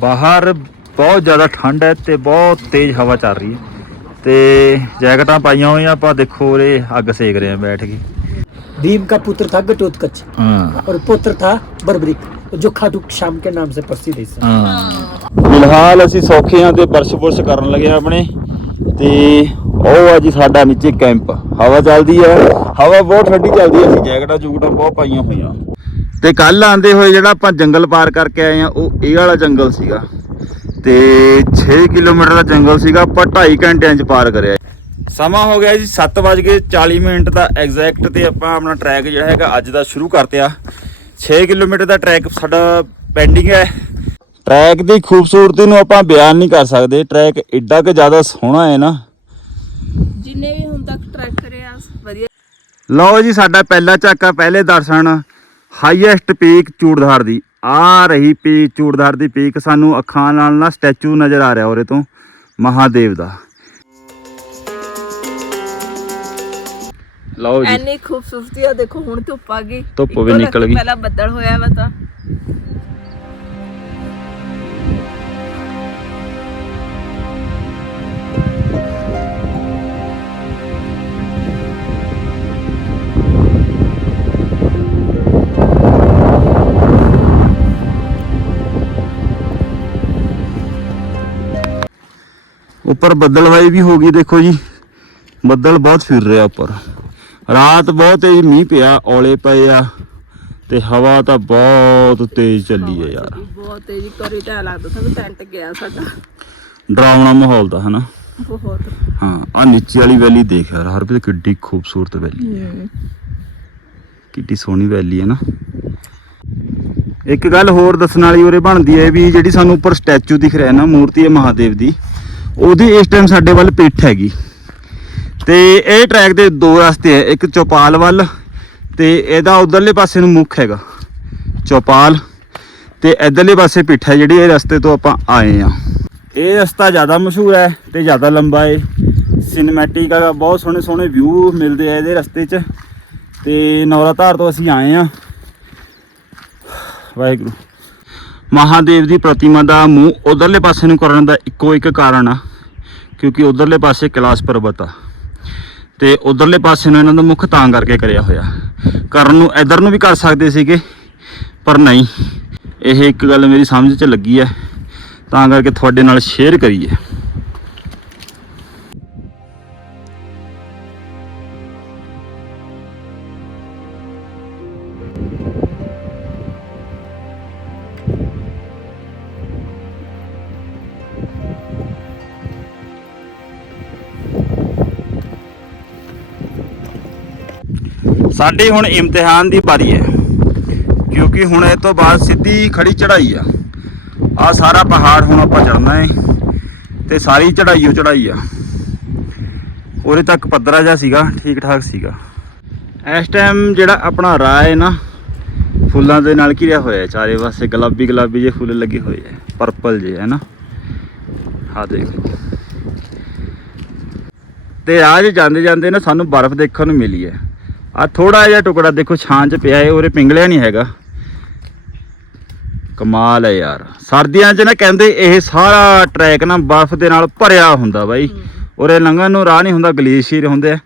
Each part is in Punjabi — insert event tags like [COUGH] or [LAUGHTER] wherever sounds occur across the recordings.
ਬਾਹਰ ਬਹੁਤ ਜ਼ਿਆਦਾ ਠੰਡ ਹੈ ਤੇ ਬਹੁਤ ਤੇਜ਼ ਹਵਾ ਚੱਲ ਰਹੀ ਹੈ ਤੇ ਜੈਕਟਾਂ ਪਾਈਆਂ ਹੋਈਆਂ ਆਪਾਂ ਦੇਖੋ ਉਰੇ ਅੱਗ ਸੇਕ ਰਹੇ ਆ ਬੈਠ ਕੇ भीम का पुत्र था घटोत्कच ਹਾਂ और पुत्र था बर्बरिक जो खाटू श्याम के नाम से प्रसिद्ध है इस समय। ਹਾਂ ਫਿਲਹਾਲ ਅਸੀਂ ਸੌਖੇ ਆ ਤੇ ਬਰਸ਼ ਬੁਰਸ਼ ਕਰਨ ਲੱਗੇ ਆ ਆਪਣੇ ਤੇ ਉਹ ਆ ਜੀ ਸਾਡਾ ਨੀਚੇ ਕੈਂਪ ਹਵਾ ਚੱਲਦੀ ਆ ਹਵਾ ਬਹੁਤ ਠੰਡੀ ਚੱਲਦੀ ਆ ਅਸੀਂ ਜੈਕਟਾਂ ਜੂਕਟਾਂ ਬਹੁਤ ਪਾਈਆਂ ਹੋਈਆਂ ਤੇ ਕੱਲ ਆਂਦੇ ਹੋਏ ਜਿਹੜਾ ਆਪਾਂ ਜੰਗਲ ਪਾਰ ਕਰਕੇ ਆਏ ਆ ਉਹ ਇਹ ਵਾਲਾ ਜੰਗਲ ਸੀਗਾ। ਤੇ 6 ਕਿਲੋਮੀਟਰ ਦਾ ਜੰਗਲ ਸੀਗਾ ਆਪਾਂ 2.5 ਘੰਟਿਆਂ 'ਚ ਪਾਰ ਕਰਿਆ। ਸਮਾਂ ਹੋ ਗਿਆ ਜੀ 7:40 ਮਿੰਟ ਦਾ ਐਗਜ਼ੈਕਟ ਤੇ ਆਪਾਂ ਆਪਣਾ ਟਰੈਕ ਜਿਹੜਾ ਹੈਗਾ ਅੱਜ ਦਾ ਸ਼ੁਰੂ ਕਰਤੇ ਆ। 6 ਕਿਲੋਮੀਟਰ ਦਾ ਟਰੈਕ ਸਾਡਾ ਪੈਂਡਿੰਗ ਹੈ। ਟਰੈਕ ਦੀ ਖੂਬਸੂਰਤੀ ਨੂੰ ਆਪਾਂ ਬਿਆਨ ਨਹੀਂ ਕਰ ਸਕਦੇ। ਟਰੈਕ ਏਡਾ ਕਿ ਜ਼ਿਆਦਾ ਸੋਹਣਾ ਹੈ ਨਾ। ਜਿੰਨੇ ਵੀ ਹੁਣ ਤੱਕ ਟਰੈਕ ਕਰਿਆ ਵਧੀਆ। ਲਓ ਜੀ ਸਾਡਾ ਪਹਿਲਾ ਝਾਕਾ ਪਹਿਲੇ ਦਰਸ਼ਨ। ਹਾਈਐਸਟ ਪੀਕ ਚੂੜਧਾਰ ਦੀ। ਆ ਰਹੀ ਪੀਕ ਚੂੜਧਾਰ ਦੀ ਪੀਕ ਸਾਨੂੰ ਅੱਖਾਂ ਨਾਲ ਨਾ ਸਟੈਚੂ ਨਜ਼ਰ ਆ ਰਿਹਾ ਉਹਦੇ ਤੋਂ ਮਹਾਦੇਵ ਦਾ। ਲਓ ਜੀ। ਐਨੀ ਖੂਬਸੂਰਤੀ ਆ ਦੇਖੋ ਹੁਣ ਧੁੱਪ ਆ ਗਈ। ਧੁੱਪ ਵੀ ਨਿਕਲ ਗਈ। ਪਹਿਲਾਂ ਬੱਦਲ ਹੋਇਆ ਵਾ ਤਾਂ। ਉੱਪਰ ਬੱਦਲਵਾਈ ਵੀ ਹੋ ਗਈ ਦੇਖੋ ਜੀ। ਬੱਦਲ ਬਹੁਤ ਫਿਰ ਰਿਹਾ ਉੱਪਰ। ਰਾਤ ਬਹੁਤ ਤੇਜ਼ ਮੀਂਹ ਪਿਆ ਔਲੇ ਪਏ ਆ ਤੇ ਹਵਾ ਤਾਂ ਬਹੁਤ ਤੇਜ਼ ਚੱਲੀ ਹੈ ਯਾਰ। ਬਹੁਤ ਤੇਜ਼ੀ ਕਰੀ ਤਾਂ ਲੱਗਦਾ ਸੀ ਟੈਂਟ ਗਿਆ ਸਾਡਾ। ਡਰਾਵਣਾ ਮਾਹੌਲ ਦਾ ਹਨਾ? ਬਹੁਤ। ਹਾਂ ਆ ਨੀਚੇ ਵਾਲੀ ਵੈਲੀ ਦੇਖ ਯਾਰ ਹਰਪ੍ਰੀਤ ਕਿੱਡੀ ਖੂਬਸੂਰਤ ਵੈਲੀ। ਕਿੱਡੀ ਸੋਹਣੀ ਵੈਲੀ ਹੈ ਨਾ। ਇੱਕ ਗੱਲ ਹੋਰ ਦੱਸਣ ਵਾਲੀ ਉਰੇ ਬਣਦੀ ਹੈ ਵੀ ਜਿਹੜੀ ਸਾਨੂੰ ਉੱਪਰ ਸਟੈਚੂ ਦਿਖ ਰਿਹਾ ਨਾ ਮੂਰਤੀ ਹੈ ਮਹਾਦੇਵ ਦੀ ਉਹਦੀ ਇਸ ਟਾਈਮ ਸਾਡੇ ਵੱਲ ਪਿੱਠ ਹੈਗੀ। ਤੇ ਇਹ ਟਰੈਕ ਦੇ ਦੋ ਰਸਤੇ ਹੈ ਇੱਕ ਚੌਪਾਲ ਵੱਲ ਤੇ ਇਹਦਾ ਉਧਰਲੇ ਪਾਸੇ ਨੂੰ ਮੁੱਖ ਹੈਗਾ, ਚੌਪਾਲ ਤੇ ਇਧਰਲੇ ਪਾਸੇ ਪਿੱਠ ਹੈ ਜਿਹੜੀ ਇਹ ਰਸਤੇ ਤੋਂ ਆਪਾਂ ਆਏ ਆ। ਇਹ ਰਸਤਾ ਜ਼ਿਆਦਾ ਮਸ਼ਹੂਰ ਹੈ ਤੇ ਜ਼ਿਆਦਾ ਲੰਬਾ ਹੈ ਸਿਨੇਮੈਟਿਕ ਹੈਗਾ ਬਹੁਤ ਸੋਹਣੇ ਸੋਹਣੇ ਵਿਊ ਮਿਲਦੇ ਆ ਇਹਦੇ ਰਸਤੇ 'ਚ। ਤੇ ਨੌਰਾਧਾਰ ਤੋਂ ਅਸੀਂ ਆਏ ਆ। ਵਾਹਿਗੁਰੂ। ਮਹਾਦੇਵ ਦੀ ਪ੍ਰਤਿਮਾ ਦਾ ਮੂੰਹ ਉਧਰਲੇ ਪਾਸੇ ਨੂੰ ਕਰਨ ਦਾ ਇੱਕੋ ਇੱਕ ਕਾਰਨ ਆ, ਕਿਉਂਕਿ ਉਧਰਲੇ ਪਾਸੇ ਕੈਲਾਸ਼ ਪਰਬਤ ਆ। ਤੇ ਉਧਰਲੇ ਪਾਸੇ ਨੂੰ ਇਹਨਾਂ ਦਾ ਮੁੱਖ ਤਾਂ ਕਰਕੇ ਕਰਿਆ ਹੋਇਆ। ਕਰਨ ਨੂੰ ਇਧਰ ਨੂੰ ਵੀ ਕਰ ਸਕਦੇ ਸੀਗੇ, ਪਰ ਨਹੀਂ। ਇਹ ਇੱਕ ਗੱਲ ਮੇਰੀ ਸਮਝ 'ਚ ਲੱਗੀ ਹੈ ਤਾਂ ਕਰਕੇ ਤੁਹਾਡੇ ਨਾਲ ਸ਼ੇਅਰ ਕਰੀਏ। ਸਾਡੀ ਹੁਣ ਇਮਤਿਹਾਨ ਦੀ ਪਾਰੀ ਹੈ, ਕਿਉਂਕਿ ਹੁਣ ਇਹ ਤੋਂ ਬਾਅਦ ਸਿੱਧੀ ਖੜੀ ਚੜਾਈ ਆ। ਆ ਸਾਰਾ ਪਹਾੜ ਹੁਣ ਆਪਾਂ ਚੜਨਾ ਹੈ ਤੇ ਸਾਰੀ ਚੜਾਈਓ ਚੜਾਈ ਆ। ਉਰੇ ਤੱਕ ਪੱਧਰਾ ਜਿਹਾ ਸੀਗਾ ਠੀਕ ਠਾਕ ਸੀਗਾ। ਇਸ ਟਾਈਮ ਜਿਹੜਾ ਆਪਣਾ ਰਾਹ ਹੈ ਨਾ, ਫੁੱਲਾਂ ਦੇ ਨਾਲ ਘਿਰਿਆ ਹੋਇਆ ਹੈ ਚਾਰੇ ਪਾਸੇ ਗੁਲਾਬੀ ਗੁਲਾਬੀ ਜਿਹੇ ਫੁੱਲ ਲੱਗੇ ਹੋਏ ਹੈ ਪਰਪਲ ਜਿਹੇ, ਹੈ ਨਾ? ਆ ਦੇਖ ਤੇ ਰਾਹ 'ਚ ਜਾਂਦੇ ਜਾਂਦੇ ਨਾ ਸਾਨੂੰ ਬਰਫ਼ ਦੇਖਣ ਨੂੰ ਮਿਲੀ ਹੈ ਆ ਥੋੜਾ ਜਿਹਾ ਟੁਕੜਾ ਦੇਖੋ ਛਾਂ 'ਚ ਪਿਆ ਹੈ ਉਰੇ ਪਿੰਗਲਿਆ ਨਹੀਂ ਹੈਗਾ। ਕਮਾਲ ਹੈ ਯਾਰ। ਸਰਦੀਆਂ 'ਚ ਨਾ ਕਹਿੰਦੇ ਇਹ ਸਾਰਾ ਟਰੈਕ ਨਾ ਬਰਫ਼ ਦੇ ਨਾਲ ਭਰਿਆ ਹੁੰਦਾ ਬਾਈ। ਉਰੇ ਲੰਘਣ ਨੂੰ ਰਾਹ ਨਹੀਂ ਹੁੰਦਾ ਗਲੇਸ਼ੀਅਰ ਹੁੰਦੇ ਆ।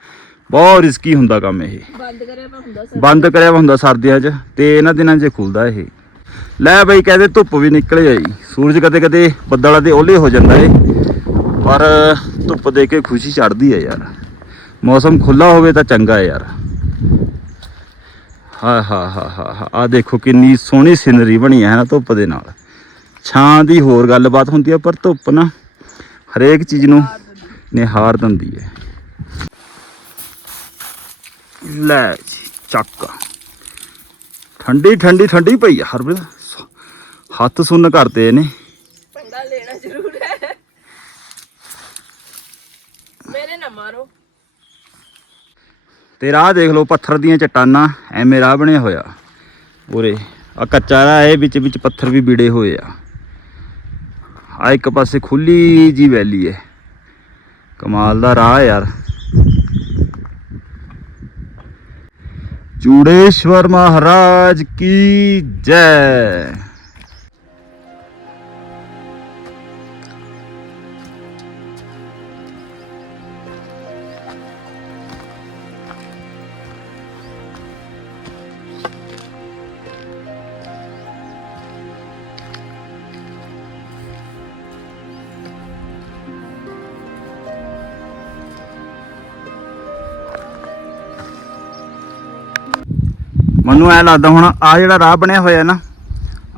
ਬਹੁਤ ਰਿਸਕੀ ਹੁੰਦਾ ਕੰਮ ਇਹ। ਬੰਦ ਕਰਿਆ ਵਾ ਹੁੰਦਾ ਸਰ ਬੰਦ ਕਰਿਆ ਵਾ ਹੁੰਦਾ ਸਰਦੀਆਂ 'ਚ ਤੇ ਇਹਨਾਂ ਦਿਨਾਂ 'ਚ ਖੁੱਲਦਾ ਇਹ। ਲੈ ਬਈ ਕਹਿੰਦੇ ਧੁੱਪ ਵੀ ਨਿਕਲ ਜਾਈ ਸੂਰਜ ਕਦੇ ਕਦੇ ਬੱਦਲਾਂ ਦੇ ਓਲੇ ਹੋ ਜਾਂਦਾ ਏ। ਪਰ ਧੁੱਪ ਦੇ ਕੇ ਖੁਸ਼ੀ ਚੜਦੀ ਹੈ ਯਾਰ। ਮੌਸਮ ਖੁੱਲਾ ਹੋਵੇ ਤਾਂ ਚੰਗਾ ਹੈ ਯਾਰ। ਹਾ ਹਾ ਹਾ ਹਾ ਹਾ। ਆ ਦੇਖੋ ਕਿੰਨੀ ਸੋਹਣੀ ਸਿਨਰੀ ਬਣੀ ਹੈ ਨਾ ਧੁੱਪ ਦੇ ਨਾਲ। ਛਾਂ ਦੀ ਹੋਰ ਗੱਲਬਾਤ ਹੁੰਦੀ ਹੈ ਪਰ ਧੁੱਪ ਨਾ ਹਰੇਕ ਚੀਜ਼ ਨੂੰ ਨਿਹਾਰ ਦਿੰਦੀ ਹੈ। ਲੈ ਚੱਕ। ਠੰਡੀ ਠੰਡੀ ਠੰਡੀ ਪਈ ਆ ਹਰ ਵੇਲੇ ਹੱਥ ਸੁੰਨ ਕਰਦੇ ਇਹਨੇ। ਪੰਗਾ ਲੈਣਾ ਜ਼ਰੂਰ ਹੈ। ਮੇਰੇ ਨਾ ਮਾਰੋ। ਤੇ ਰਾਹ ਦੇਖ ਲਓ ਪੱਥਰ ਦੀਆਂ ਚਟਾਨਾਂ, ਐਵੇਂ ਰਾਹ ਬਣਿਆ ਹੋਇਆ। ਉਰੇ ਆ ਕੱਚਾ ਰਾਹ ਇਹ ਵਿੱਚ ਵਿੱਚ ਪੱਥਰ ਵੀ ਬੀੜੇ ਹੋਏ ਆ। ਆ ਇੱਕ ਪਾਸੇ ਖੁੱਲੀ ਜੀ ਵੈਲੀ ਹੈ। ਕਮਾਲ ਦਾ ਰਾਹ ਯਾਰ। ਚੂੜੇਸ਼ਵਰ ਮਹਾਰਾਜ ਕੀ ਜੈ। ਮੈਨੂੰ ਐ ਲੱਗਦਾ ਹੁਣ ਆ ਜਿਹੜਾ ਰਾਹ ਬਣਿਆ ਹੋਇਆ ਨਾ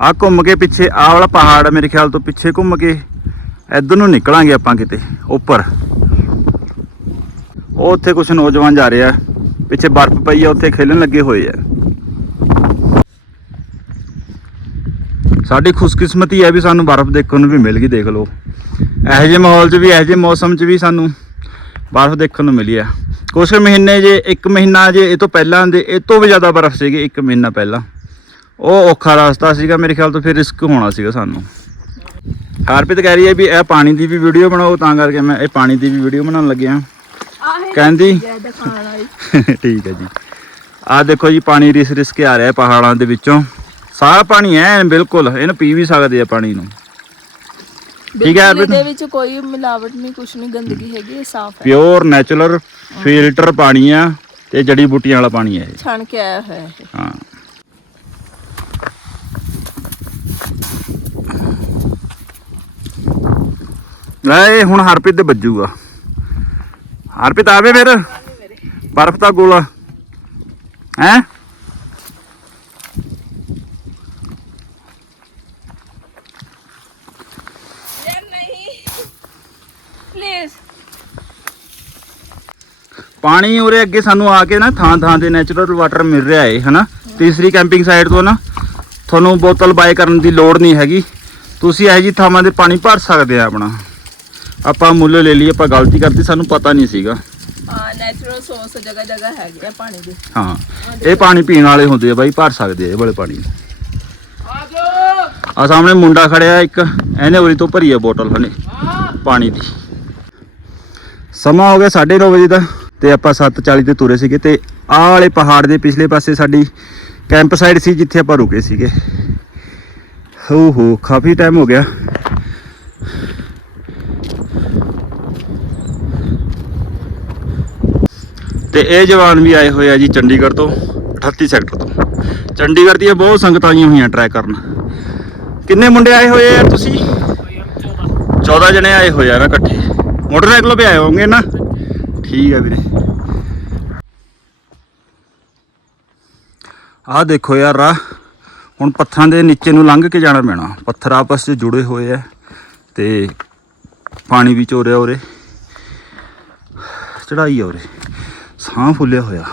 ਆ ਘੁੰਮ ਕੇ ਪਿੱਛੇ ਆ ਵਾਲਾ ਪਹਾੜ ਮੇਰੇ ਖਿਆਲ ਤੋਂ ਪਿੱਛੇ ਘੁੰਮ ਕੇ ਇੱਧਰ ਨੂੰ ਨਿਕਲਾਂਗੇ ਆਪਾਂ ਕਿਤੇ, ਉੱਪਰ। ਉਹ ਉੱਥੇ ਕੁਝ ਨੌਜਵਾਨ ਜਾ ਰਹੇ ਆ, ਪਿੱਛੇ ਬਰਫ਼ ਪਈ ਆ, ਉੱਥੇ ਖੇਲਣ ਲੱਗੇ ਹੋਏ ਆ। ਸਾਡੀ ਖੁਸ਼ਕਿਸਮਤੀ ਹੈ ਵੀ ਸਾਨੂੰ ਬਰਫ਼ ਦੇਖਣ ਨੂੰ ਵੀ ਮਿਲ ਗਈ, ਦੇਖ ਲਓ। ਇਹੋ ਜਿਹੇ ਮਾਹੌਲ 'ਚ ਵੀ, ਇਹੋ ਜਿਹੇ ਮੌਸਮ 'ਚ ਵੀ ਸਾਨੂੰ ਬਰਫ਼ ਦੇਖਣ ਨੂੰ ਮਿਲੀ ਆ। ਕੁਝ ਮਹੀਨੇ ਜੇ ਇੱਕ ਮਹੀਨਾ ਜੇ ਇਹ ਤੋਂ ਪਹਿਲਾਂ ਦੇ ਇਹ ਤੋਂ ਵੀ ਜ਼ਿਆਦਾ ਬਰਫ਼ ਸੀਗੀ ਇੱਕ ਮਹੀਨਾ ਪਹਿਲਾਂ। ਉਹ ਔਖਾ ਰਸਤਾ ਸੀਗਾ ਮੇਰੇ ਖਿਆਲ ਤੋਂ ਫਿਰ ਰਿਸਕ ਹੋਣਾ ਸੀਗਾ ਸਾਨੂੰ। ਹਰਪ੍ਰੀਤ ਕਹਿ ਰਹੀ ਹੈ ਵੀ ਇਹ ਪਾਣੀ ਦੀ ਵੀ ਵੀਡੀਓ ਬਣਾਓ ਤਾਂ ਕਰਕੇ ਮੈਂ ਇਹ ਪਾਣੀ ਦੀ ਵੀ ਵੀਡੀਓ ਬਣਾਉਣ ਲੱਗਿਆ। ਕਹਿੰਦੀ? [LAUGHS] ਠੀਕ ਹੈ ਜੀ। ਆਹ ਦੇਖੋ ਜੀ ਪਾਣੀ ਰਿਸ ਰਿਸ ਕੇ ਆ ਰਿਹਾ ਪਹਾੜਾਂ ਦੇ ਵਿੱਚੋਂ। ਸਾਰਾ ਪਾਣੀ ਐ ਬਿਲਕੁਲ ਇਹਨੂੰ ਪੀ ਵੀ ਸਕਦੇ ਆ ਪਾਣੀ ਨੂੰ। ਠੀਕ ਹੈ? ਇਹਦੇ ਵਿੱਚ ਕੋਈ ਮਿਲਾਵਟ ਨਹੀਂ ਕੁਛ ਨਹੀਂ ਗੰਦਗੀ ਹੈਗੀ ਇਹ ਸਾਫ਼ ਹੈ। ਪਿਓਰ ਨੈਚੁਰਲ ਫਿਲਟਰ ਪਾਣੀ ਆ ਤੇ ਜੜੀ ਬੂਟੀਆਂ ਵਾਲਾ ਪਾਣੀ ਹੈ ਇਹ। ਛਣ ਕੇ ਆਇਆ ਹੋਇਆ ਇਹ। ਹਾਂ। ਲੈ ਹੁਣ ਹਰਪ੍ਰੀਤ ਦੇ ਵੱਜੂਗਾ। ਹਰਪ੍ਰੀਤ ਆਵੇ ਫਿਰ। ਬਰਫ਼ ਦਾ ਗੋਲਾ। ਹੈ ਯਾਰ ਨਹੀਂ ਪਲੀਜ਼ ਪਾਣੀ ਉਰੇ ਅੱਗੇ ਸਾਨੂੰ ਆ ਕੇ ਨਾ ਥਾਂ ਥਾਂ ਤੇ ਨੈਚੁਰਲ ਵਾਟਰ ਮਿਲ ਰਿਹਾ ਏ ਹਨਾ? ਤੀਸਰੀ ਕੈਂਪਿੰਗ ਸਾਈਟ ਤੋਂ ਨਾ ਤੁਹਾਨੂੰ ਬੋਤਲ ਬਾਏ ਕਰਨ ਦੀ ਲੋੜ ਨਹੀਂ ਹੈਗੀ। ਤੁਸੀਂ ਇਹੋ ਜਿਹੀ ਥਾਵਾਂ ਤੇ ਪਾਣੀ ਭਰ ਸਕਦੇ ਆ ਆਪਣਾ। ਆਪਾਂ ਮੁੱਲ ਲੈ ਲਈ ਆਪਾਂ ਗਲਤੀ ਕਰਤੀ ਸਾਨੂੰ ਪਤਾ ਨਹੀਂ ਸੀਗਾ। ਹਾਂ ਨੈਚੁਰਲ ਸੋਰਸ ਜਗ੍ਹਾ ਜਗ੍ਹਾ ਹੈਗੇ ਆ ਪਾਣੀ ਦੇ। ਹਾਂ ਇਹ ਪਾਣੀ ਪੀਣ ਵਾਲੇ ਹੁੰਦੇ ਆ ਬਾਈ ਭਰ ਸਕਦੇ ਆ ਇਹ ਵਾਲੇ ਪਾਣੀ ਆ ਸਾਹਮਣੇ ਮੁੰਡਾ ਖੜਿਆ ਇੱਕ ਇਹਨੇ ਉਰੀ ਤੋਂ ਭਰੀ ਆ ਬੋਤਲ ਹਨੇ ਪਾਣੀ ਦੀ। ਸਮਾਂ ਹੋ ਗਿਆ 9:30 ਵਜੇ ਦਾ। ਤੇ ਆਪਾਂ 7:40 ਤੇ ਤੁਰੇ ਸੀਗੇ ਤੇ ਆਹ ਵਾਲੇ ਪਹਾੜ ਦੇ ਪਿਛਲੇ ਪਾਸੇ ਸਾਡੀ ਕੈਂਪ ਸਾਈਡ ਸੀ ਜਿੱਥੇ ਆਪਾਂ ਰੁਕੇ ਸੀਗੇ। ਹੋ ਹੋ ਕਾਫੀ ਟਾਈਮ ਹੋ ਗਿਆ। ਤੇ ਇਹ ਜਵਾਨ ਵੀ ਆਏ ਹੋਏ ਆ ਜੀ ਚੰਡੀਗੜ੍ਹ ਤੋਂ 38 ਸੈਕਟਰ ਤੋਂ। ਚੰਡੀਗੜ੍ਹ ਦੀਆਂ ਬਹੁਤ ਸੰਗਤਾਂ ਆਈਆਂ ਹੋਈਆਂ ਟਰੈਕ ਕਰਨ। ਕਿੰਨੇ ਮੁੰਡੇ ਆਏ ਹੋਏ ਆ ਤੁਸੀਂ? 14 ਜਣੇ ਆਏ ਹੋਏ ਆ ਨਾ ਇਕੱਠੇ। ਮੋਟਰਸਾਈਕਲ 'ਤੇ ਆਏ ਹੋਵੋਗੇ ਨਾ? ਠੀਕ ਆ ਵੀਰੇ। ਆਹ ਦੇਖੋ ਯਾਰ ਰਾਹ ਹੁਣ ਪੱਥਰਾਂ ਦੇ ਨੀਚੇ ਨੂੰ ਲੰਘ ਕੇ ਜਾਣਾ ਪੈਣਾ। ਪੱਥਰ ਆਪਸ 'ਚ ਜੁੜੇ ਹੋਏ ਆ ਤੇ ਪਾਣੀ ਵੀ ਚੋਰਿਆ ਉਰੇ। ਚੜਾਈ ਆ ਉਰੇ। ਸਾਹ ਫੁੱਲਿਆ ਹੋਇਆ।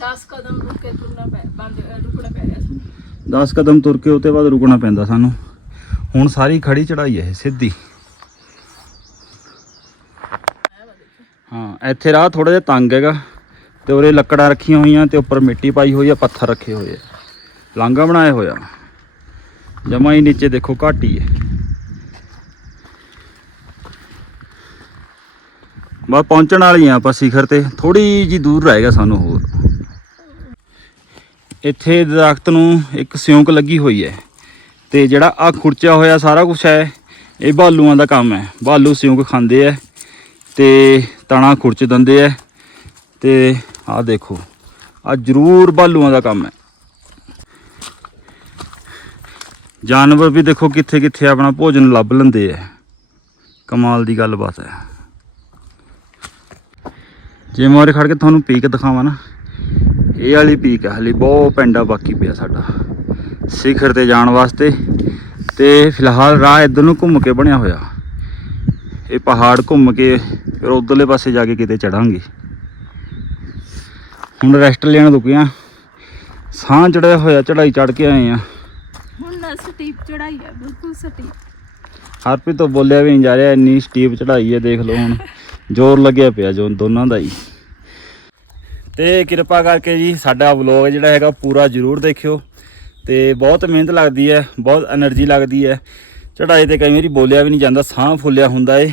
10 ਕਦਮ ਰੁਕ ਕੇ ਤੁਰਨਾ ਪੈ ਬੰਦ ਰੁਕਣਾ ਪੈ ਰਿਹਾ ਸੀ 10 ਕਦਮ ਤੁਰ ਕੇ ਉਤੇ ਬਾਅਦ ਰੁਕਣਾ ਪੈਂਦਾ ਸਾਨੂੰ। ਹੁਣ ਸਾਰੀ ਖੜੀ ਚੜਾਈ ਹੈ ਸਿੱਧੀ। ਹਾਂ, ਇੱਥੇ ਰਾਹ ਥੋੜਾ ਜਿਹਾ ਤੰਗ ਹੈਗਾ ਤੇ ਉਰੇ ਲੱਕੜਾਂ ਰੱਖੀਆਂ ਹੋਈਆਂ ਤੇ ਉੱਪਰ ਮਿੱਟੀ ਪਾਈ ਹੋਈ ਆ, ਪੱਥਰ ਰੱਖੇ ਹੋਏ ਆ। ਲਾਂਘਾ ਬਣਾਇਆ ਹੋਇਆ। ਜਮਾ ਹੀ ਨੀਚੇ ਦੇਖੋ ਘਾਟੀ ਹੈ। ਬਸ ਪਹੁੰਚਣ ਵਾਲੀ ਆ ਆਪਾਂ ਸਿਖਰ ਤੇ ਥੋੜੀ ਜੀ ਦੂਰ ਰਹੇਗਾ ਸਾਨੂੰ ਹੋਰ। ਇੱਥੇ ਦਰਖਤ ਨੂੰ ਇੱਕ ਸਿਉਂਕ ਲੱਗੀ ਹੋਈ ਹੈ ਤੇ ਜਿਹੜਾ ਆ ਖੁਰਚਿਆ ਹੋਇਆ ਸਾਰਾ ਕੁਝ ਹੈ, ਇਹ ਭਾਲੂਆਂ ਦਾ ਕੰਮ ਹੈ। ਭਾਲੂ ਸਿਉਂਕ ਖਾਂਦੇ ਐ ਤੇ ਤਣਾ ਖੁਰਚ ਦਿੰਦੇ ਐ ਤੇ ਆਹ ਦੇਖੋ, ਆ ਜ਼ਰੂਰ ਬਾਲੂਆਂ ਦਾ ਕੰਮ ਹੈ। ਜਾਨਵਰ ਵੀ ਦੇਖੋ ਕਿੱਥੇ ਕਿੱਥੇ ਆਪਣਾ ਭੋਜਨ ਲੱਭ ਲੈਂਦੇ ਐ ਕਮਾਲ ਦੀ ਗੱਲਬਾਤ ਹੈ। ਜੇ ਮੈਂ ਉਰੇ ਖੜ ਕੇ ਤੁਹਾਨੂੰ ਪੀਕ ਦਿਖਾਵਾਂ ਨਾ, ਇਹ ਵਾਲੀ ਪੀਕ ਹੈ ਹਲੇ ਬਹੁਤ ਪੈਂਡਾ ਬਾਕੀ ਪਿਆ ਸਾਡਾ। ਸਿਖਰ ਤੇ ਜਾਣ ਵਾਸਤੇ ਤੇ ਫਿਲਹਾਲ ਰਾਹ ਇੱਧਰ ਨੂੰ ਘੁੰਮ ਕੇ ਬਣਿਆ ਹੋਇਆ। ਇਹ ਪਹਾੜ ਘੁੰਮ ਕੇ ਫਿਰ ਉਧਰਲੇ ਪਾਸੇ ਜਾ ਕੇ ਕਿਤੇ ਚੜਾਂਗੇ। ਹੁਣ ਰੈਸਟ ਲੈਣ ਰੁਕੇ ਆ। ਸਾਹ ਚੜਿਆ ਹੋਇਆ ਚੜਾਈ ਚੜ ਕੇ ਆਏ ਆ। ਹੁਣ ਸਟੀਪ ਚੜਾਈ ਆ ਬਿਲਕੁਲ ਸਟੀਪ ਹਰਪੀ ਤੋਂ ਬੋਲਿਆ ਵੀ ਜਾ ਰਿਹਾ ਇੰਨੀ ਸਟੀਪ ਚੜਾਈ ਹੈ ਦੇਖ ਲਓ ਹੁਣ। ਜ਼ੋਰ ਲੱਗਿਆ ਪਿਆ ਜੋ ਦੋਨਾਂ ਦਾ ਹੀ। ਤੇ ਕਿਰਪਾ ਕਰਕੇ ਜੀ ਸਾਡਾ ਵਲੌਗ ਜਿਹੜਾ ਹੈਗਾ ਪੂਰਾ ਜ਼ਰੂਰ ਦੇਖਿਓ। ਤੇ ਬਹੁਤ ਮਿਹਨਤ ਲੱਗਦੀ ਹੈ ਬਹੁਤ એનર્ਜੀ ਲੱਗਦੀ ਹੈ। ਚੜਾਈ ਤੇ ਕਈ ਵਾਰੀ ਬੋਲਿਆ ਵੀ ਨਹੀਂ ਜਾਂਦਾ ਸਾਹ ਫੁੱਲਿਆ ਹੁੰਦਾ ਏ।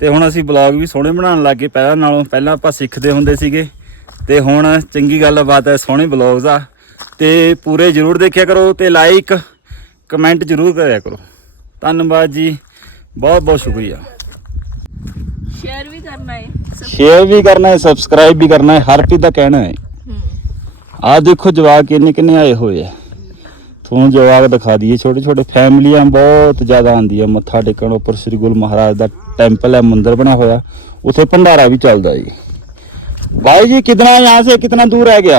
ਤੇ ਹੁਣ ਅਸੀਂ ਵਲੌਗ ਵੀ ਸੋਹਣੇ ਬਣਾਉਣ ਲੱਗੇ ਪਹਿਲਾਂ ਨਾਲੋਂ ਪਹਿਲਾਂ ਆਪਾਂ ਸਿੱਖਦੇ ਹੁੰਦੇ ਸੀਗੇ। ਤੇ ਹੁਣ ਚੰਗੀ ਗੱਲ ਬਾਤ ਹੈ ਸੋਹਣੇ ਵਲੌਗਸ ਆ। ਤੇ ਪੂਰੇ ਜ਼ਰੂਰ ਦੇਖਿਆ ਕਰੋ ਤੇ ਲਾਈਕ ਕਮੈਂਟ ਜ਼ਰੂਰ ਕਰਿਆ ਕਰੋ। ਧੰਨਵਾਦ ਜੀ। ਬਹੁਤ ਬਹੁਤ ਸ਼ੁਕਰੀਆ। ਸ਼ੇਅਰ ਵੀ ਕਰਨਾ ਹੈ ਸ਼ੇਅਰ ਵੀ ਕਰਨਾ ਹੈ ਸਬਸਕ੍ਰਾਈਬ ਵੀ ਕਰਨਾ ਹੈ ਹਰਪ੍ਰੀਤ ਦਾ ਕਹਿਣਾ ਹੈ ਹੂੰ। ਆ ਦੇਖੋ ਜਵਾਕ ਕਿੰਨੇ ਕਿੰਨੇ ਆਏ ਹੋਏ ਆ। ਤੁਹਾਨੂੰ ਜਵਾਕ ਦਿਖਾ ਦਈਏ ਛੋਟੇ ਛੋਟੇ ਫੈਮਲੀਆਂ ਬਹੁਤ ਜ਼ਿਆਦਾ ਆਂਦੀਆਂ ਮੱਥਾ ਟੇਕਣ ਉੱਪਰ ਸ੍ਰੀ ਗੁਰੂ ਮਹਾਰਾਜ ਦਾ ਟੈਂਪਲ ਹੈ ਮੰਦਿਰ ਬਣਿਆ ਹੋਇਆ ਉਥੇ ਭੰਡਾਰਾ ਵੀ ਚੱਲਦਾ ਜੀ भाई जी कितना यहाँ से कितना दूर रह गया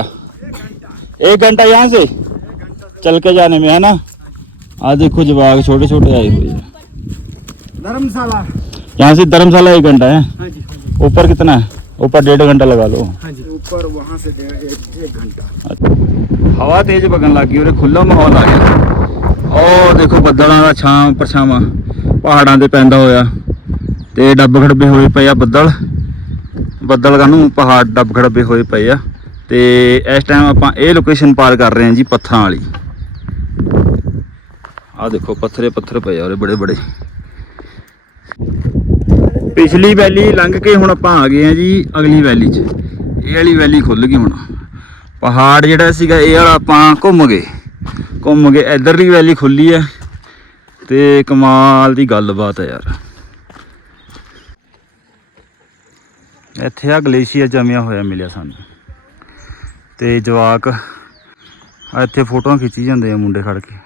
एक घंटा यहाँ से चल के जाने में है ना आज देखो जवाक छोटे छोटे आए हुए हैं धर्मशाला यहाँ से धर्मशाला एक घंटा है हाँ जी हाँ जी ऊपर कितना है ऊपर डेढ़ घंटा लगा लो हाँ जी ऊपर वहाँ से डेढ़- एक एक घंटा ਹਵਾ ਤੇਜ਼ ਵਗਣ ਲੱਗ ਗਈ ਉਰੇ ਖੁੱਲਾ ਮਾਹੌਲ ਆ ਗਿਆ ਉਹ ਦੇਖੋ ਬੱਦਲਾਂ ਦਾ ਛਾਂ ਪਰਛਾਵਾਂ ਪਹਾੜਾਂ ਤੇ ਪੈਂਦਾ ਹੋਇਆ ਤੇ ਡੱਬ ਖੜਬੇ ਹੋਏ ਪਏ ਆ ਬੱਦਲ ਬੱਦਲ ਕਾਨੂੰ ਪਹਾੜ ਡੱਬ ਖੜਬੇ ਹੋਏ ਪਏ ਆ ਤੇ ਇਸ ਟਾਈਮ ਆਪਾਂ ਇਹ ਲੋਕੇਸ਼ਨ ਪਾਰ ਕਰ ਰਹੇ ਹਾਂ ਜੀ ਪੱਥਰਾਂ ਵਾਲੀ ਆ ਦੇਖੋ ਪੱਥਰੇ ਪੱਥਰ ਪਏ ਆ ਉਰੇ ਬੜੇ ਬੜੇ ਪਿਛਲੀ ਵੈਲੀ ਲੰਘ ਕੇ ਹੁਣ ਆਪਾਂ ਆ ਗਏ ਆ ਜੀ ਅਗਲੀ ਵੈਲੀ 'ਚ। ਇਹ ਵਾਲੀ ਵੈਲੀ ਖੁੱਲ ਗਈ ਹੁਣ। ਪਹਾੜ ਜਿਹੜਾ ਸੀਗਾ, ਇਹ ਵਾਲਾ ਆਪਾਂ ਘੁੰਮ ਗਏ। ਘੁੰਮ ਗਏ। ਇਧਰਲੀ ਵੈਲੀ ਖੁੱਲੀ ਹੈ ਤੇ ਕਮਾਲ ਦੀ ਗੱਲਬਾਤ ਹੈ ਯਾਰ। ਇੱਥੇ ਆ ਗਲੇਸ਼ੀਅਰ ਜਮਿਆ ਹੋਇਆ ਮਿਲਿਆ ਸਾਨੂੰ। ਤੇ ਜਵਾਕ ਇੱਥੇ ਫੋਟੋਆਂ ਖਿੱਚੀ ਜਾਂਦੇ ਆ ਮੁੰਡੇ ਖੜ ਕੇ।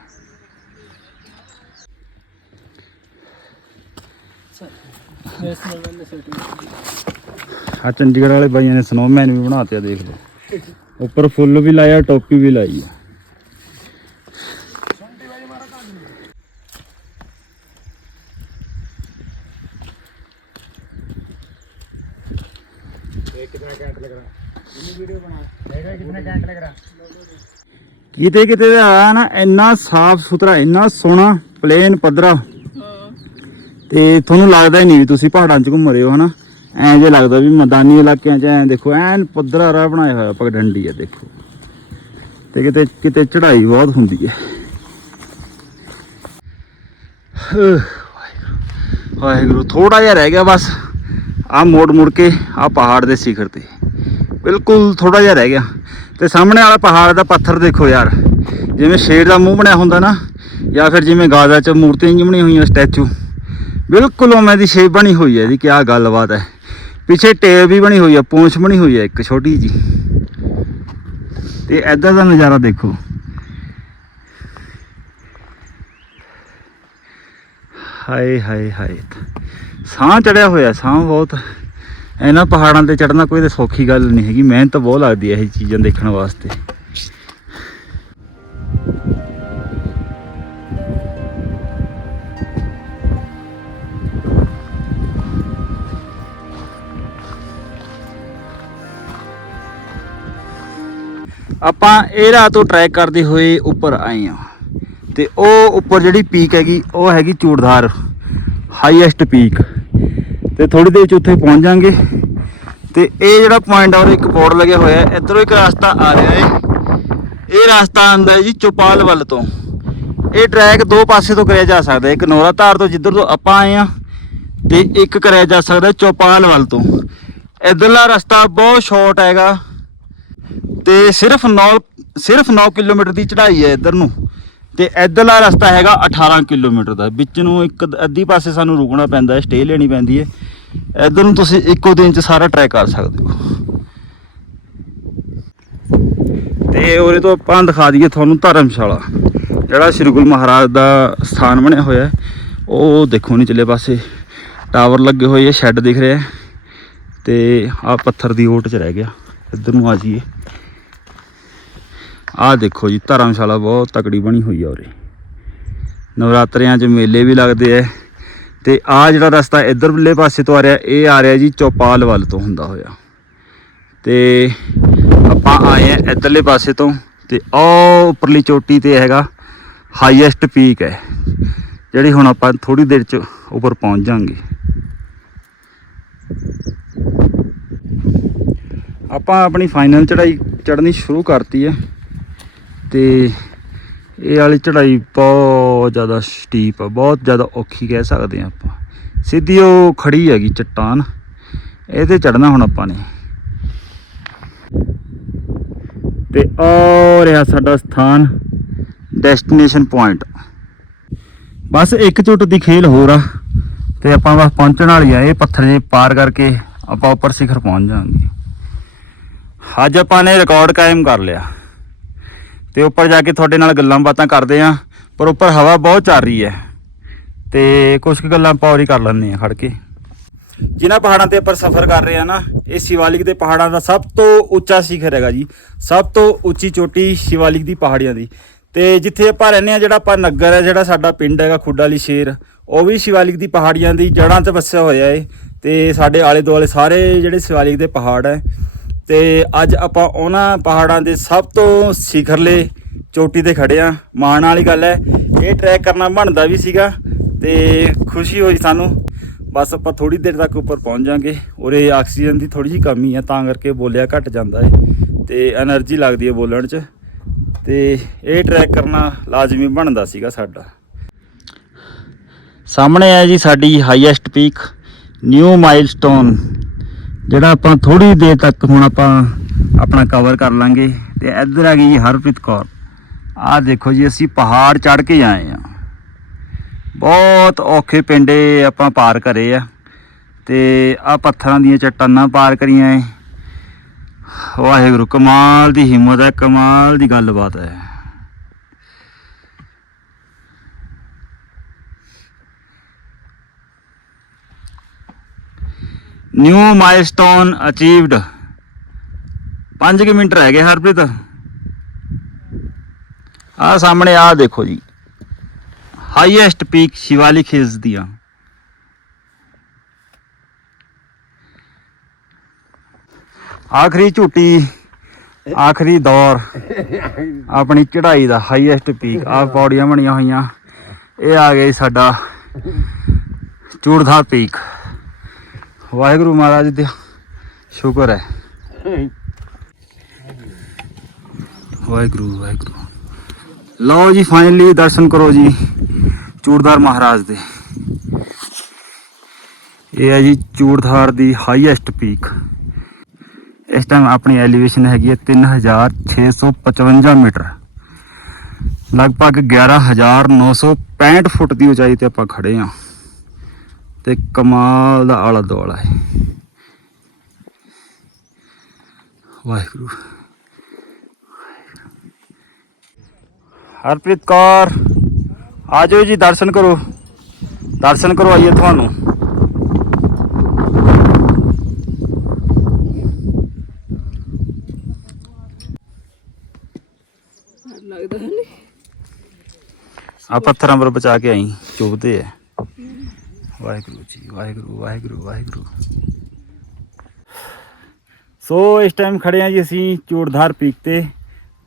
ਆ ਚੰਡੀਗੜ੍ਹ ਵਾਲੇ ਬਾਈਆਂ ਨੇ ਸਨੋਮੈਨ ਵੀ ਬਣਾਤੇ ਆ, ਦੇਖ ਲਓ। ਉੱਪਰ ਫੁੱਲ ਵੀ ਲਾਇਆ ਟੋਪੀ ਵੀ ਲਾਈ ਆ। ਕਿਤੇ ਕਿਤੇ ਦਾ ਆ ਨਾ, ਇੰਨਾ ਸਾਫ਼ ਸੁਥਰਾ ਇੰਨਾ ਸੋਹਣਾ ਪਲੇਨ ਪੱਧਰਾ। ਤੇ ਤੁਹਾਨੂੰ ਲੱਗਦਾ ਹੀ ਨਹੀਂ ਵੀ ਤੁਸੀਂ ਪਹਾੜਾਂ 'ਚ ਘੁੰਮ ਰਹੇ ਹੋ, ਹਨਾ? ਐਂ ਜੇ ਲੱਗਦਾ ਵੀ ਮੈਦਾਨੀ ਇਲਾਕਿਆਂ 'ਚ, ਐਂ ਦੇਖੋ, ਐਨ ਪੱਧਰਾ ਰਾਹ ਬਣਾਇਆ ਹੋਇਆ ਪਗਡੰਡੀ ਹੈ ਦੇਖੋ। ਤੇ ਕਿਤੇ ਕਿਤੇ ਚੜ੍ਹਾਈ ਬਹੁਤ ਹੁੰਦੀ ਹੈ। ਵਾਹਿਗੁਰੂ। ਵਾਹਿਗੁਰੂ ਥੋੜਾ ਜਿਹਾ ਰਹਿ ਗਿਆ ਬਸ। ਆ ਮੋੜ ਮੁੜ ਕੇ ਆ ਪਹਾੜ ਦੇ ਸਿਖਰ ਤੇ। ਬਿਲਕੁਲ ਥੋੜਾ ਜਿਹਾ ਰਹਿ ਗਿਆ। ਤੇ ਸਾਹਮਣੇ ਵਾਲਾ ਪਹਾੜ ਦਾ ਪੱਥਰ ਦੇਖੋ ਯਾਰ। ਜਿਵੇਂ ਸ਼ੇਰ ਦਾ ਮੂੰਹ ਬਣਿਆ ਹੁੰਦਾ ਨਾ, ਜਾਂ ਫਿਰ ਜਿਵੇਂ ਗਾਜ਼ਾ 'ਚ ਮੂਰਤੀਆਂ ਜਿਹੀਆਂ ਬਣੀਆਂ ਹੋਈਆਂ, ਸਟੈਚੂ। ਬਿਲਕੁਲ ਉਵੇਂ ਦੀ ਸ਼ੇਪ ਬਣੀ ਹੋਈ ਹੈ ਇਹਦੀ ਕੀ ਗੱਲਬਾਤ ਹੈ। ਪਿੱਛੇ ਟੇਪ ਵੀ ਬਣੀ ਹੋਈ ਹੈ, ਪੂੰਛ ਬਣੀ ਹੋਈ ਹੈ, ਇੱਕ ਛੋਟੀ ਜੀ ਤੇ ਐਦਾਂ ਦਾ ਨਜ਼ਾਰਾ ਦੇਖੋ। ਹਾਏ ਹਾਏ ਹਾਏ। ਸਾਹ ਚੜਿਆ ਹੋਇਆ, ਸਾਹ ਬਹੁਤ। ਇਹਨਾਂ ਪਹਾੜਾਂ ਤੇ ਚੜਨਾ ਕੋਈ ਤੇ ਸੌਖੀ ਗੱਲ ਨਹੀਂ ਹੈਗੀ, ਮਿਹਨਤ ਬਹੁਤ ਲੱਗਦੀ ਹੈ ਇਹ ਚੀਜ਼ਾਂ ਦੇਖਣ ਵਾਸਤੇ। ਆਪਾਂ ਇਹ ਰਾਤ ਤੋਂ ਟਰੈਕ ਕਰਦੇ ਹੋਏ ਉੱਪਰ ਆਏ ਆ ਤੇ ਉਹ ਉੱਪਰ ਜਿਹੜੀ ਪੀਕ ਹੈਗੀ, ਉਹ ਹੈਗੀ ਚੂੜਧਾਰ ਹਾਈਐਸਟ ਪੀਕ ਤੇ ਥੋੜੀ ਦੇਰ ਚ ਉੱਥੇ ਪਹੁੰਚ ਜਾਾਂਗੇ ਤੇ ਇਹ ਜਿਹੜਾ ਪੁਆਇੰਟ ਆ ਉਹ ਇੱਕ ਬੋਰਡ ਲੱਗਿਆ ਹੋਇਆ ਹੈ। ਇਧਰੋਂ ਇੱਕ ਰਸਤਾ ਆ ਰਿਹਾ ਹੈ। ਇਹ ਰਸਤਾ ਆਂਦਾ ਹੈ ਜੀ ਚੋਪਾਲ ਵੱਲ ਤੋਂ। ਇਹ ਟਰੈਕ ਦੋ ਪਾਸੇ ਤੋਂ ਕਰਿਆ ਜਾ ਸਕਦਾ ਇੱਕ ਨੋਰਾ ਧਾਰ ਤੋਂ ਜਿੱਧਰ ਤੋਂ ਆਪਾਂ ਆਏ ਆ ਤੇ ਇੱਕ ਕਰਿਆ ਜਾ ਸਕਦਾ ਹੈ ਚੋਪਾਲ ਵੱਲ ਤੋਂ। ਇਧਰਲਾ ਰਸਤਾ ਬਹੁਤ ਸ਼ਾਰਟ ਹੈਗਾ। ਤੇ ਸਿਰਫ 9 ਸਿਰਫ 9 ਕਿਲੋਮੀਟਰ ਦੀ ਚੜ੍ਹਾਈ ਹੈ ਇੱਧਰ ਨੂੰ। ਤੇ ਇੱਧਰਲਾ ਰਸਤਾ ਹੈਗਾ 18 ਕਿਲੋਮੀਟਰ ਦਾ। ਵਿੱਚ ਨੂੰ ਇੱਕ ਅੱਧੀ ਪਾਸੇ ਸਾਨੂੰ ਰੁਕਣਾ ਪੈਂਦਾ ਹੈ, ਸਟੇ ਲੈਣੀ ਪੈਂਦੀ ਹੈ। ਇੱਧਰ ਨੂੰ ਤੁਸੀਂ ਇੱਕੋ ਦਿਨ 'ਚ ਸਾਰਾ ਟਰੈਕ ਕਰ ਸਕਦੇ ਹੋ। ਤੇ ਉਹਦੇ ਤੋਂ ਆਪਾਂ ਦਿਖਾ ਦਈਏ ਤੁਹਾਨੂੰ ਧਰਮਸ਼ਾਲਾ। ਜਿਹੜਾ ਸ੍ਰੀ ਗੁਰੂ ਮਹਾਰਾਜ ਦਾ ਸਥਾਨ ਬਣਿਆ ਹੋਇਆ ਉਹ ਦੇਖੋ ਨਹੀਂ ਚੱਲੇ ਪਾਸੇ। ਟਾਵਰ ਲੱਗੇ ਹੋਏ ਆ ਸ਼ੈੱਡ ਦਿਖ ਰਿਹਾ ਹੈ। ਤੇ ਆ ਪੱਥਰ ਦੀ ਓਟ 'ਚ ਰਹਿ ਗਿਆ। ਇੱਧਰ ਨੂੰ ਆ ਜਾਈਏ। ਆਹ ਦੇਖੋ ਜੀ, ਧਰਮਸ਼ਾਲਾ ਬਹੁਤ ਤਕੜੀ ਬਣੀ ਹੋਈ ਆ ਉਰੇ। ਨਵਰਾਤਰਿਆਂ 'ਚ ਮੇਲੇ ਵੀ ਲੱਗਦੇ ਐ। ਤੇ ਆ ਜਿਹੜਾ ਰਸਤਾ ਇਧਰਲੇ ਪਾਸੇ ਤੋਂ ਆ ਰਿਹਾ, ਇਹ ਆ ਰਿਹਾ ਜੀ ਚੌਪਾਲ ਵੱਲ ਤੋਂ ਹੁੰਦਾ ਹੋਇਆ। ਤੇ ਆਪਾਂ ਆਏ ਆ ਇਧਰਲੇ ਪਾਸੇ ਤੋਂ, ਤੇ ਉਹ ਉੱਪਰਲੀ ਚੋਟੀ ਤੇ ਹੈਗਾ ਹਾਈਐਸਟ ਪੀਕ ਹੈ ਜਿਹੜੀ ਹੁਣ ਆਪਾਂ ਥੋੜੀ ਦੇਰ 'ਚ ਉੱਪਰ ਪਹੁੰਚ ਜਾਾਂਗੇ। ਆਪਾਂ ਆਪਣੀ ਫਾਈਨਲ ਚੜਾਈ ਚੜਨੀ ਸ਼ੁਰੂ ਕਰਤੀ ਹੈ ਤੇ ਇਹ ਵਾਲੀ ਚੜਾਈ ਬਹੁਤ ਜ਼ਿਆਦਾ ਸਟੀਪ ਆ, ਬਹੁਤ ਜ਼ਿਆਦਾ ਔਖੀ ਕਹਿ ਸਕਦੇ ਆ ਆਪਾਂ। ਸਿੱਧੀ ਉਹ ਖੜੀ ਹੈਗੀ ਚਟਾਨ ਇਹ ਤੇ ਚੜਨਾ ਹੁਣ ਆਪਾਂ ਨੇ। ਤੇ ਆ ਰਿਹਾ ਸਾਡਾ ਸਥਾਨ ਡੈਸਟੀਨੇਸ਼ਨ ਪੁਆਇੰਟ ਬਸ ਇੱਕ ਝੁੱਟ ਦੀ ਖੇਲ ਹੋਰ ਆ, ਤੇ ਆਪਾਂ ਬਸ ਪਹੁੰਚਣ ਵਾਲੀ ਆ, ਇਹ ਪੱਥਰ ਜੇ ਪਾਰ ਕਰਕੇ ਆਪਾਂ ਉੱਪਰ ਸਿਖਰ ਪਹੁੰਚ ਜਾਵਾਂਗੇ। ਅੱਜ ਆਪਾਂ ਨੇ ਰਿਕਾਰਡ ਕਾਇਮ ਕਰ ਲਿਆ। ਤੇ ਉੱਪਰ ਜਾ ਕੇ ਤੁਹਾਡੇ ਨਾਲ ਗੱਲਾਂ ਬਾਤਾਂ ਕਰਦੇ ਆਂ, ਪਰ ਉੱਪਰ ਹਵਾ ਬਹੁਤ ਚੱਲ ਰਹੀ ਹੈ। ਤੇ ਕੁਝ ਕੁ ਗੱਲਾਂ ਆਪਾਂ ਹੋਰ ਹੀ ਕਰ ਲੈਂਦੇ ਆ ਖੜ ਕੇ। ਜਿਨ੍ਹਾਂ ਪਹਾੜਾਂ ਤੇ ਆਪਾਂ ਸਫ਼ਰ ਕਰ ਰਹੇ ਆ ਨਾ, ਇਹ ਸ਼ਿਵਾਲਿਕ ਦੇ ਪਹਾੜਾਂ ਦਾ ਸਭ ਤੋਂ ਉੱਚਾ ਸਿਖਰ ਹੈਗਾ ਜੀ। ਸਭ ਤੋਂ ਉੱਚੀ ਚੋਟੀ ਸ਼ਿਵਾਲਿਕ ਦੀ ਪਹਾੜੀਆਂ ਦੀ। ਤੇ ਜਿੱਥੇ ਆਪਾਂ ਰਹਿੰਦੇ ਆ, ਜਿਹੜਾ ਆਪਾਂ ਨਗਰ ਹੈ, ਜਿਹੜਾ ਸਾਡਾ ਪਿੰਡ ਹੈਗਾ ਖੁੱਡਾ ਵਾਲੀ ਸ਼ੇਰ, ਉਹ ਵੀ ਸ਼ਿਵਾਲਿਕ ਦੀ ਪਹਾੜੀਆਂ ਦੀ ਜੜ੍ਹਾਂ 'ਚ ਵਸਿਆ ਹੋਇਆ ਏ। ਤੇ ਸਾਡੇ ਆਲੇ ਦੁਆਲੇ ਸਾਰੇ ਜਿਹੜੇ ਸ਼ਿਵਾਲਿਕ ਦੇ ਪਹਾੜ ਹੈ ਤੇ ਅੱਜ ਆਪਾਂ ਉਹਨਾਂ ਪਹਾੜਾਂ ਦੇ ਸਭ ਤੋਂ ਸਿਖਰਲੇ ਚੋਟੀ ਤੇ ਖੜੇ ਆ। ਮਾਣ ਵਾਲੀ ਗੱਲ ਹੈ ਇਹ ਟਰੈਕ ਕਰਨਾ ਬਣਦਾ ਵੀ ਸੀਗਾ ਤੇ ਖੁਸ਼ੀ ਹੋਈ ਸਾਨੂੰ। ਬਸ ਆਪਾਂ ਥੋੜੀ ਦੇਰ ਤੱਕ ਉੱਪਰ ਪਹੁੰਚ ਜਾਾਂਗੇ। ਉਰੇ ਆਕਸੀਜਨ ਦੀ ਥੋੜੀ ਜਿਹੀ ਕਮੀ ਹੈ ਤਾਂ ਕਰਕੇ ਬੋਲਿਆ ਘਟ ਜਾਂਦਾ ਹੈ ਤੇ એનર્ਜੀ ਲੱਗਦੀ ਹੈ ਬੋਲਣ 'ਚ। ਤੇ ਇਹ ਟਰੈਕ ਕਰਨਾ ਲਾਜ਼ਮੀ ਬਣਦਾ ਸੀਗਾ ਸਾਡਾ। ਸਾਹਮਣੇ ਆਇਆ ਜੀ ਸਾਡੀ ਹਾਈਐਸਟ ਪੀਕ ਨਿਊ ਮਾਈਲਸਟੋਨ ਜਿਹੜਾ ਆਪਾਂ ਥੋੜੀ ਦੇਰ ਤੱਕ ਹੁਣ ਆਪਾਂ ਆਪਣਾ ਕਵਰ ਕਰ ਲਾਂਗੇ ਤੇ ਇੱਧਰ ਆ ਗਈ ਜੀ ਹਰਪ੍ਰੀਤ ਕੌਰ। ਆਹ ਦੇਖੋ ਜੀ, ਅਸੀਂ ਪਹਾੜ ਚੜ੍ਹ ਕੇ ਆਏ ਆ ਬਹੁਤ ਔਖੇ ਪਿੰਡੇ ਆਪਾਂ ਪਾਰ ਕਰੇ ਆ ਤੇ ਆ ਪੱਥਰਾਂ ਦੀਆਂ ਚਟਾਨਾਂ ਪਾਰ ਕਰੀਆਂ ਏ। ਵਾਹਿਗੁਰੂ, ਕਮਾਲ ਦੀ ਹਿੰਮਤ ਹੈ, ਕਮਾਲ ਦੀ ਗੱਲਬਾਤ ਹੈ। New milestone achieved. 5 ਮਿੰਟ ਰਹਿ ਗਏ ਹਰਪ੍ਰੀਤ। ਆ ਸਾਹਮਣੇ ਆ ਦੇਖੋ ਜੀ। ਹਾਈਐਸਟ ਪੀਕ ਸ਼ਿਵਾਲਿਕ ਹਿਲਸ ਦੀਆਂ। ਆਖਰੀ ਝੂਟੀ, ਆਖਰੀ ਦੌਰ। ਆਪਣੀ ਚੜ੍ਹਾਈ ਦਾ ਹਾਈਐਸਟ ਪੀਕ ਆ ਪੌੜੀਆਂ ਬਣੀਆਂ ਹੋਈਆਂ। ਇਹ ਆ ਗਿਆ ਸਾਡਾ ਚੂੜਧਾਰ ਪੀਕ ਵਾਹਿਗੁਰੂ ਮਹਾਰਾਜ ਦਾ ਸ਼ੁਕਰ ਹੈ। ਵਾਹਿਗੁਰੂ ਵਾਹਿਗੁਰੂ। ਲਓ ਜੀ ਫਾਈਨਲੀ ਦਰਸ਼ਨ ਕਰੋ ਜੀ ਚੂੜਧਾਰ ਮਹਾਰਾਜ ਦੇ। ਇਹ ਹੈ ਜੀ ਚੂੜਧਾਰ ਦੀ ਹਾਈਐਸਟ ਪੀਕ ਇਸ ਟਾਈਮ ਆਪਣੀ ਐਲੀਵੇਸ਼ਨ ਹੈਗੀ ਹੈ 3655 ਮੀਟਰ। ਲਗਭਗ 11965 ਫੁੱਟ ਦੀ ਉਚਾਈ ਤੇ ਆਪਾਂ ਖੜੇ ਹਾਂ। ਤੇ ਕਮਾਲ ਦਾ ਆਲਾ ਦੁਆਲਾ ਹੈ। ਵਾਹਿਗੁਰੂ। ਹਰਪ੍ਰੀਤ ਕੌਰ ਆਜੋ ਜੀ ਦਰਸ਼ਨ ਕਰੋ। ਦਰਸ਼ਨ ਕਰਵਾਈਏ ਤੁਹਾਨੂੰ। ਲੱਗਦਾ ਨਹੀਂ। ਆ ਪੱਥਰਾਂ ਪਰ ਬਚਾ ਕੇ ਆਈ ਚੁੱਭਦੇ ਐ ਵਾਹਿਗੁਰੂ ਜੀ, ਵਾਹਿਗੁਰੂ ਵਾਹਿਗੁਰੂ ਵਾਹਿਗੁਰੂ। ਸੋ ਇਸ ਟਾਈਮ ਖੜੇ ਆ ਜੀ ਅਸੀਂ ਚੂੜਧਾਰ ਪੀਕ ਤੇ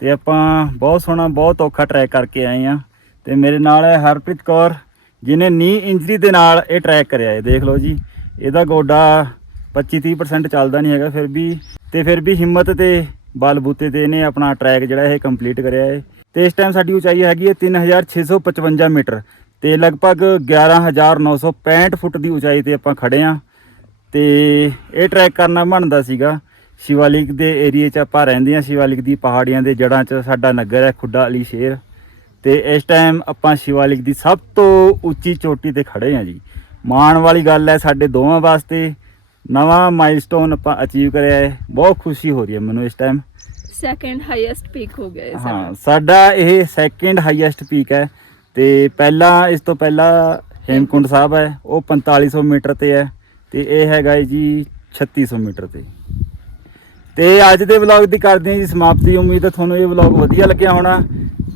ਤੇ ਆਪਾਂ ਬਹੁਤ ਸੋਹਣਾ, ਬਹੁਤ ਔਖਾ ਟਰੈਕ ਕਰਕੇ ਆਏ ਆ ਤੇ ਮੇਰੇ ਨਾਲ ਹੈ ਹਰਪ੍ਰੀਤ ਕੌਰ ਜਿਨੇ ਨੀ ਇੰਜਰੀ ਦੇ ਨਾਲ ਇਹ ਟਰੈਕ ਕਰਿਆ ਹੈ, ਦੇਖ ਲਓ ਜੀ। ਇਹਦਾ ਗੋਡਾ 25-30% ਚੱਲਦਾ ਨਹੀਂ ਹੈਗਾ ਫਿਰ ਵੀ, ਤੇ ਫਿਰ ਵੀ ਹਿੰਮਤ ਤੇ ਬਲਬੂਤੇ ਤੇ ਇਹਨੇ ਆਪਣਾ ਟਰੈਕ ਜਿਹੜਾ ਇਹ ਕੰਪਲੀਟ ਕਰਿਆ ਹੈ। ਤੇ ਇਸ ਟਾਈਮ ਸਾਡੀ ਉਚਾਈ ਹੈਗੀ ਹੈ 3655 ਮੀਟਰ। ਤੇ ਲਗਭਗ 11965 ਫੁੱਟ ਦੀ ਉਚਾਈ ਤੇ ਆਪਾਂ ਖੜੇ ਆ। ਤੇ ਇਹ ਟਰੈਕ ਕਰਨਾ ਬਣਦਾ ਸੀਗਾ। ਸ਼ਿਵਾਲਿਕ ਦੇ ਏਰੀਏ 'ਚ ਆਪਾਂ ਰਹਿੰਦੇ ਆ। ਸ਼ਿਵਾਲਿਕ ਦੀ ਪਹਾੜੀਆਂ ਦੇ ਜੜ੍ਹਾਂ 'ਚ ਸਾਡਾ ਨਗਰ ਹੈ ਖੁੱਡਾ ਅਲੀ ਸ਼ੇਰ। ਤੇ ਇਸ ਟਾਈਮ ਆਪਾਂ ਸ਼ਿਵਾਲਿਕ ਦੀ ਸਭ ਤੋਂ ਉੱਚੀ ਚੋਟੀ ਤੇ ਖੜੇ ਆ ਜੀ। ਮਾਣ ਵਾਲੀ ਗੱਲ ਹੈ ਸਾਡੇ ਦੋਵਾਂ ਵਾਸਤੇ। ਨਵਾਂ ਮਾਈਲਸਟੋਨ ਆਪਾਂ ਅਚੀਵ ਕਰਿਆ ਹੈ। ਬਹੁਤ ਖੁਸ਼ੀ ਹੋ ਰਹੀ ਹੈ ਮੈਨੂੰ ਇਸ ਟਾਈਮ ਸੈਕੰਡ ਹਾਈਐਸਟ ਪੀਕ ਹੋ ਗਿਆ ਹਾਂ ਸਾਡਾ। ਸਾਡਾ ਇਹ ਸੈਕਿੰਡ ਹਾਈਐਸਟ ਪੀਕ ਹੈ। ਤੇ ਪਹਿਲਾਂ, ਇਸ ਤੋਂ ਪਹਿਲਾਂ ਹੇਮਕੁੰਡ ਸਾਹਿਬ ਹੈ, ਉਹ 4500 ਮੀਟਰ ਤੇ ਹੈ ਤੇ ਇਹ ਹੈਗਾ ਹੈ ਜੀ 3600 ਮੀਟਰ ਤੇ। ਤੇ ਅੱਜ ਦੇ ਵਲੌਗ ਦੀ ਕਰਦੇ ਹਾਂ ਜੀ ਸਮਾਪਤੀ। ਉਮੀਦ ਹੈ ਤੁਹਾਨੂੰ ਇਹ ਵਲੌਗ ਵਧੀਆ ਲੱਗਿਆ ਹੋਣਾ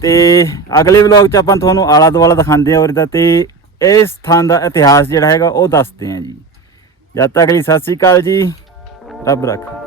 ਤੇ ਅਗਲੇ ਵਲੌਗ 'ਚ ਆਪਾਂ ਤੁਹਾਨੂੰ ਆਲਾ ਦੁਆਲਾ ਦਿਖਾਉਂਦੇ ਹਾਂ ਔਰ ਉਹਦਾ ਤੇ ਇਸ ਸਥਾਨ ਦਾ ਇਤਿਹਾਸ ਜਿਹੜਾ ਹੈਗਾ ਉਹ ਦੱਸਦੇ ਹਾਂ ਜੀ। ਜਦ ਤੱਕ ਲਈ ਸਤਿ ਸ੍ਰੀ ਅਕਾਲ ਜੀ। ਰੱਬ ਰੱਖਾ।